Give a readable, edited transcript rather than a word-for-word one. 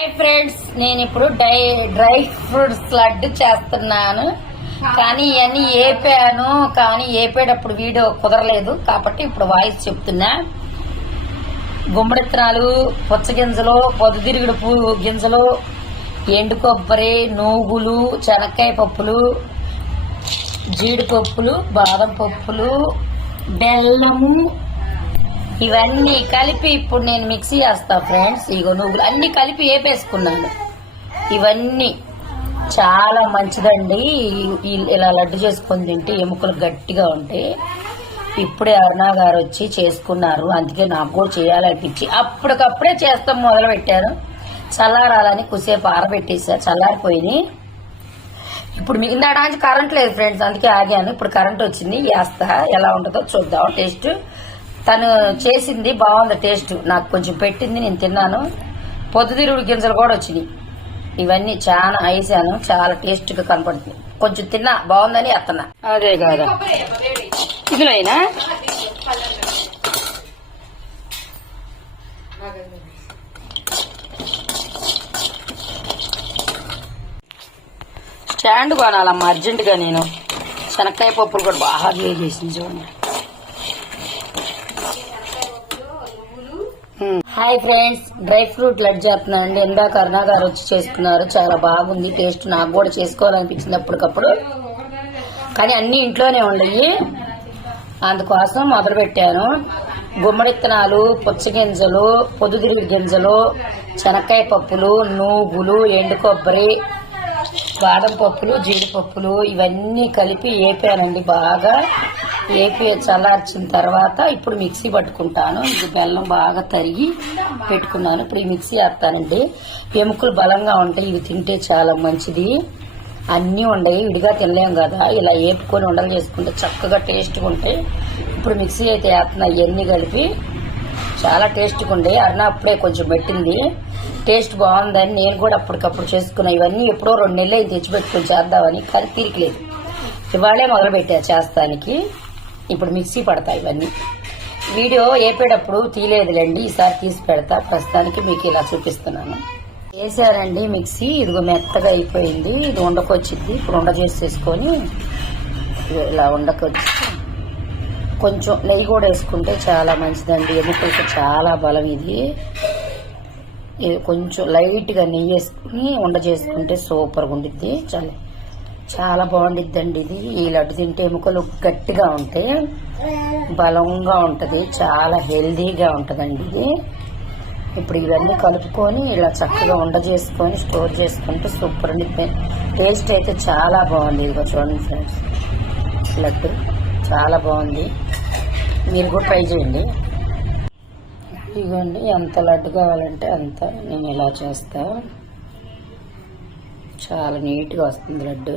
Hi friends, నేను ఇప్పుడు dry fruits laddu చేస్తున్నాను. కానీ ఇవన్నీ ఏపాను, కానీ ఏపేటప్పుడు వీడియో కుదరలేదు కాబట్టి ఇప్పుడు వాయిస్ చెప్తున్నా. గుమ్మడిత్తనాలు, పుచ్చగింజలు, పొద్దుతిరుగుడు గింజలు, ఎండు కొబ్బరి, నూగులు, శనక్కాయ పప్పులు, జీడిపప్పులు, బాదం పప్పులు, బెల్లము, ఇవన్నీ కలిపి ఇప్పుడు నేను మిక్సీ చేస్తా ఫ్రెండ్స్. ఇగో నువ్వులు అన్ని కలిపి వేపేసుకున్నాను. ఇవన్నీ చాలా మంచిదండి. ఇలా లడ్డు చేసుకొని తింటే ఎముకలు గట్టిగా ఉంటాయి. ఇప్పుడే అరుణ గారు వచ్చి చేసుకున్నారు, అందుకే నాకు కూడా చేయాలనిపించి అప్పటికప్పుడే చేస్తాం మొదలు పెట్టాను. చల్లారాలని కుసేపు ఆరబెట్టేసారు, చల్లారిపోయి. ఇప్పుడు ఇందాక కరెంట్ లేదు ఫ్రెండ్స్, అందుకే ఆగాను. ఇప్పుడు కరెంట్ వచ్చింది, వేస్తా. ఎలా ఉంటుందో చూద్దాం. టేస్ట్ తను చేసింది బాగుంది, టేస్ట్ నాకు కొంచెం పెట్టింది, నేను తిన్నాను. పొద్దుతిరుగుడు గింజలు కూడా వచ్చినాయి. ఇవన్నీ చాలా వేసాను, చాలా టేస్ట్ గా కనపడుతుంది. కొంచెం తిన్నా బాగుందని ఎత్తన్నా. అదే కాదా ఇందులో అయినా స్టాండ్ కొనాలమ్మా అర్జెంట్ గా. నేను శనక్కాయ పప్పులు కూడా బాగా చేసింది చూడండి. Hi friends, dry fruit laddu చేస్తున్నాను అండి. ఇందాక అరుణ గారు వచ్చి చేసుకున్నారు, చాలా బాగుంది టేస్ట్. నాకు కూడా చేసుకోవాలనిపించింది అప్పటికప్పుడు, కానీ అన్ని ఇంట్లోనే ఉండయి, అందుకోసం మొదలు పెట్టాను. గుమ్మడిత్తనాలు, పుచ్చగింజలు, పొద్దుతిరుగుడు గింజలు, శనక్కాయ పప్పులు, నూగులు, ఎండు కొబ్బరి, బాదం పప్పులు, జీడిపప్పులు ఇవన్నీ కలిపి వేపానండి. బాగా వేపి చల్లార్చిన తర్వాత ఇప్పుడు మిక్సీ పట్టుకుంటాను. ఇది బెల్లం బాగా తరిగి పెట్టుకున్నాను. ఇప్పుడు ఈ మిక్సీ వేస్తానండి. ఎముకలు బలంగా ఉంటాయి, ఇవి తింటే చాలా మంచిది. అన్నీ ఉండయి, విడిగా తినలేం కదా, ఇలా వేపుకొని ఉండలు చేసుకుంటే చక్కగా టేస్ట్గా ఉంటాయి. ఇప్పుడు మిక్సీ అయితే వేస్తున్నా, ఇవన్నీ కలిపి చాలా టేస్ట్గా ఉండే. అరుణ అప్పుడే కొంచెం పెట్టింది, టేస్ట్ బాగుందని నేను కూడా అప్పటికప్పుడు చేసుకున్నా. ఇవన్నీ ఎప్పుడో 2 నెలలు అయితే తెచ్చిపెట్టుకుని చేద్దామని, కానీ తీరికలేదు. ఇవాళే మొదలు పెట్టా చేస్తానికి. ఇప్పుడు మిక్సీ పడతా. ఇవన్నీ వీడియో వేపేటప్పుడు తీయలేదులేండి, ఈసారి తీసి పెడతా. ప్రస్తుతానికి మీకు ఇలా చూపిస్తున్నాను. వేసారండి మిక్సీ, ఇదిగో మెత్తగా అయిపోయింది. ఇది ఉండకొచ్చింది. ఇప్పుడు ఉండ చేసేసుకొని ఇలా ఉండకొచ్చి కొంచెం నెయ్యి కూడా వేసుకుంటే చాలా మంచిదండి, ఎముకలకు చాలా బలం. ఇది కొంచెం లైట్గా నెయ్యి వేసుకుని ఉండ చేసుకుంటే సూపర్గా ఉండిద్ది. చాలా బాగుండిద్దండి ఇది. ఈ లడ్డు తింటే ఎముకలు గట్టిగా ఉంటాయి, బలంగా ఉంటుంది, చాలా హెల్దీగా ఉంటుందండి ఇది. ఇప్పుడు ఇవన్నీ కలుపుకొని ఇలా చక్కగా ఉండ చేసుకొని స్టోర్ చేసుకుంటే సూపర్ ఉండిద్ది. టేస్ట్ అయితే చాలా బాగుంది. ఇదిగో చూడండి ఫ్రెండ్స్, లడ్డు చాలా బాగుంది, మీరు కూడా ట్రై చేయండి. ఇదిగోండి, ఎంత లడ్డు కావాలంటే అంత నేను ఇలా చేస్తా. చాలా నీట్గా వస్తుంది లడ్డు.